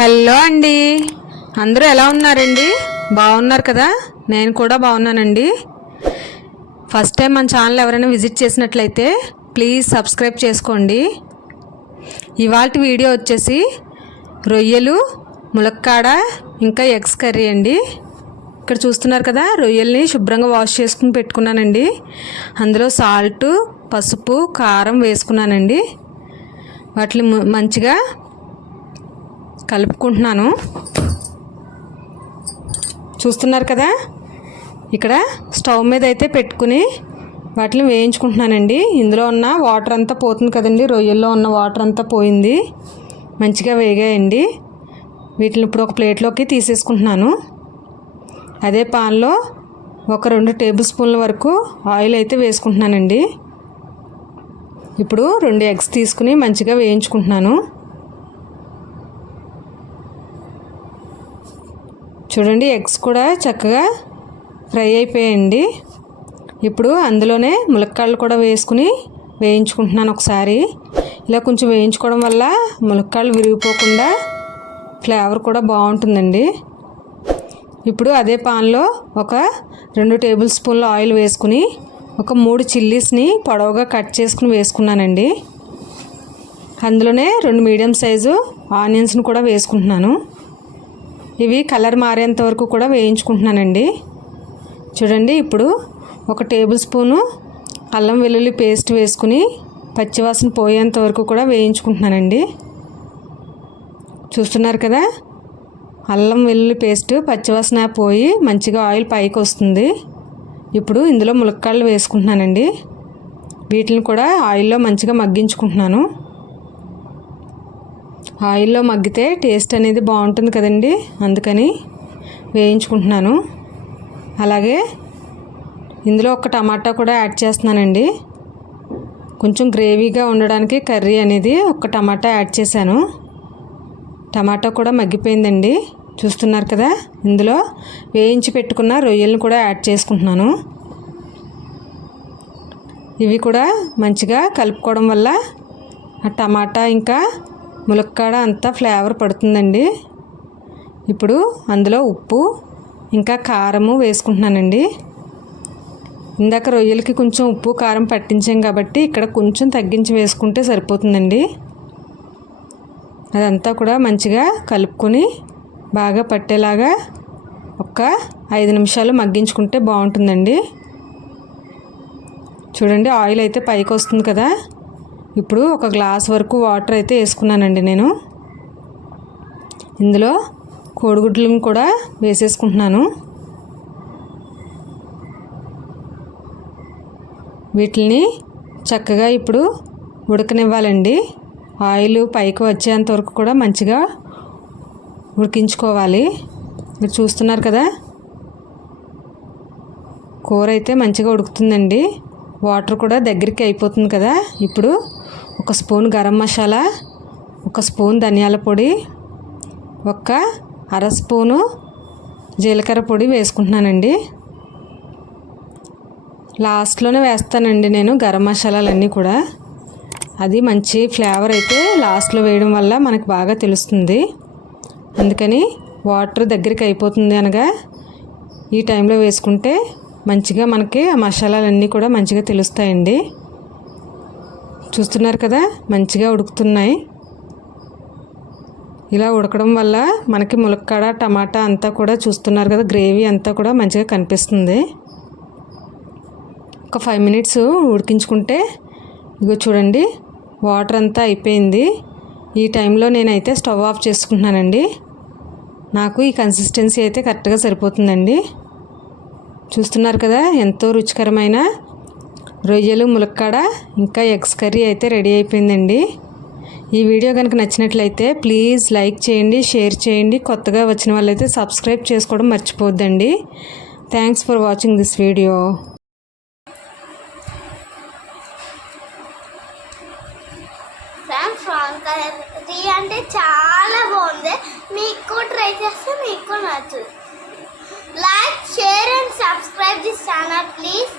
Hello అండి. అందరూ ఎలా ఉన్నారండి? బాగున్నారు కదా? నేను కూడా బాగున్నానండి. ఫస్ట్ టైం మన ఛానల్ ఎవరైనా విజిట్ చేసినట్లయితే ప్లీజ్ సబ్స్క్రైబ్ చేసుకోండి. ఇవాళ వీడియో వచ్చేసి రొయ్యలు ములక్కాడ ఇంకా ఎగ్స్ కర్రీ అండి. ఇక్కడ చూస్తున్నారు కదా రొయ్యల్ని శుభ్రంగా వాష్ చేసుకుని పెట్టుకున్నానండి. అందులో సాల్ట్ పసుపు కారం వేసుకున్నానండి. వాటిని మంచిగా కలుపుకుంటున్నాను. చూస్తున్నారు కదా? ఇక్కడ స్టవ్ మీద అయితే పెట్టుకుని వాటిని వేయించుకుంటున్నానండి. ఇందులో ఉన్న వాటర్ అంతా పోతుంది కదండి. రొయ్యల్లో ఉన్న వాటర్ అంతా పోయింది. మంచిగా వేగాయండి. వీటిని ఇప్పుడు ఒక ప్లేట్లోకి తీసేసుకుంటున్నాను. అదే పాన్లో ఒక రెండు టేబుల్ స్పూన్ల వరకు ఆయిల్ అయితే వేసుకుంటున్నానండి. ఇప్పుడు రెండు ఎగ్స్ తీసుకుని మంచిగా వేయించుకుంటున్నాను. చూడండి ఎగ్స్ కూడా చక్కగా ఫ్రై అయిపోయాయండి. ఇప్పుడు అందులోనే ములక్కాళ్ళు కూడా వేసుకుని వేయించుకుంటున్నాను ఒకసారి. ఇలా కొంచెం వేయించుకోవడం వల్ల ములక్కాళ్ళు విరిగిపోకుండా ఫ్లేవర్ కూడా బాగుంటుందండి. ఇప్పుడు అదే పాన్లో ఒక రెండు టేబుల్ స్పూన్ల ఆయిల్ వేసుకుని ఒక మూడు చిల్లీస్ని పొడవుగా కట్ చేసుకుని వేసుకున్నానండి. అందులోనే రెండు మీడియం సైజు ఆనియన్స్ని కూడా వేసుకుంటున్నాను. ఇవి కలర్ మారేంత వరకు కూడా వేయించుకుంటున్నానండి. చూడండి ఇప్పుడు ఒక టేబుల్ స్పూను అల్లం వెల్లుల్లి పేస్ట్ వేసుకుని పచ్చివాసన పోయేంత వరకు కూడా వేయించుకుంటున్నానండి. చూస్తున్నారు కదా? అల్లం వెల్లుల్లి పేస్ట్ పచ్చివాసన పోయి మంచిగా ఆయిల్ పైకి వస్తుంది. ఇప్పుడు ఇందులో ములక్కాళ్ళు వేసుకుంటున్నానండి. వీటిని కూడా ఆయిల్లో మంచిగా మగ్గించుకుంటున్నాను. ఆయిల్లో మగ్గితే టేస్ట్ అనేది బాగుంటుంది కదండి. అందుకని వేయించుకుంటున్నాను. అలాగే ఇందులో ఒక టమాటా కూడా యాడ్ చేస్తున్నానండి. కొంచెం గ్రేవీగా ఉండడానికి కర్రీ అనేది ఒక టమాటా యాడ్ చేశాను. టమాటా కూడా మగ్గిపోయిందండి. చూస్తున్నారు కదా ఇందులో వేయించి పెట్టుకున్న రొయ్యలను కూడా యాడ్ చేసుకుంటున్నాను. ఇవి కూడా మంచిగా కలుపుకోవడం వల్ల ఆ టమాటా ఇంకా ములక్కాడ అంతా ఫ్లేవర్ పడుతుందండి. ఇప్పుడు అందులో ఉప్పు ఇంకా కారము వేసుకుంటున్నానండి. ఇందాక రొయ్యలకి కొంచెం ఉప్పు కారం పట్టించాం కాబట్టి ఇక్కడ కొంచెం తగ్గించి వేసుకుంటే సరిపోతుందండి. అదంతా కూడా మంచిగా కలుపుకొని బాగా పట్టేలాగా ఒక ఐదు నిమిషాలు మగ్గించుకుంటే బాగుంటుందండి. చూడండి ఆయిల్ అయితే పైకి వస్తుంది కదా. ఇప్పుడు ఒక గ్లాస్ వరకు వాటర్ అయితే వేసుకున్నానండి నేను. ఇందులో కోడిగుడ్లను కూడా వేసేసుకుంటున్నాను. వీటిని చక్కగా ఇప్పుడు ఉడకనివ్వాలండి. ఆయిల్ పైకి వచ్చేంత వరకు కూడా మంచిగా ఉడికించుకోవాలి. మీరు చూస్తున్నారు కదా? కూర అయితే మంచిగా ఉడుకుతుందండి. వాటర్ కూడా దగ్గరికి అయిపోతుంది కదా ఇప్పుడు. ఒక స్పూన్ గరం మసాలా ఒక స్పూన్ ధనియాల పొడి ఒక అర స్పూను జీలకర్ర పొడి వేసుకుంటున్నానండి. లాస్ట్లోనే వేస్తానండి నేను గరం మసాలాలన్నీ కూడా. అది మంచి ఫ్లేవర్ అయితే లాస్ట్లో వేయడం వల్ల మనకు బాగా తెలుస్తుంది. అందుకని వాటర్ దగ్గరికి అయిపోతుంది అనగా ఈ టైంలో వేసుకుంటే మంచిగా మనకి ఆ మసాలాలన్నీ కూడా మంచిగా తెలుస్తాయండి. చూస్తున్నారు కదా? మంచిగా ఉడుకుతున్నాయి. ఇలా ఉడకడం వల్ల మనకి ములక్కాడ టమాటా అంతా కూడా చూస్తున్నారు కదా? గ్రేవీ అంతా కూడా మంచిగా కనిపిస్తుంది. ఒక ఫైవ్ మినిట్స్ ఉడికించుకుంటే ఇగో చూడండి వాటర్ అంతా అయిపోయింది. ఈ టైంలో నేనైతే స్టవ్ ఆఫ్ చేసుకుంటున్నానండి. నాకు ఈ కన్సిస్టెన్సీ అయితే కరెక్ట్గా సరిపోతుందండి. చూస్తున్నారు కదా? ఎంతో రుచికరమైన రొయ్యలు ములక్కాడ. ఇంకా ఎగ్స్ కర్రీ అయితే రెడీ అయిపోయిందండి. ఈ వీడియో కనుక నచ్చినట్లయితే ప్లీజ్ లైక్ చేయండి షేర్ చేయండి. కొత్తగా వచ్చిన వాళ్ళైతే సబ్స్క్రైబ్ చేసుకోవడం మర్చిపోద్దండి. Thanks for watching this video. అంటే చాలా బాగుంది. మీకు ట్రై చేస్తే మీకు నచ్చుతుంది. Like share and subscribe this channel please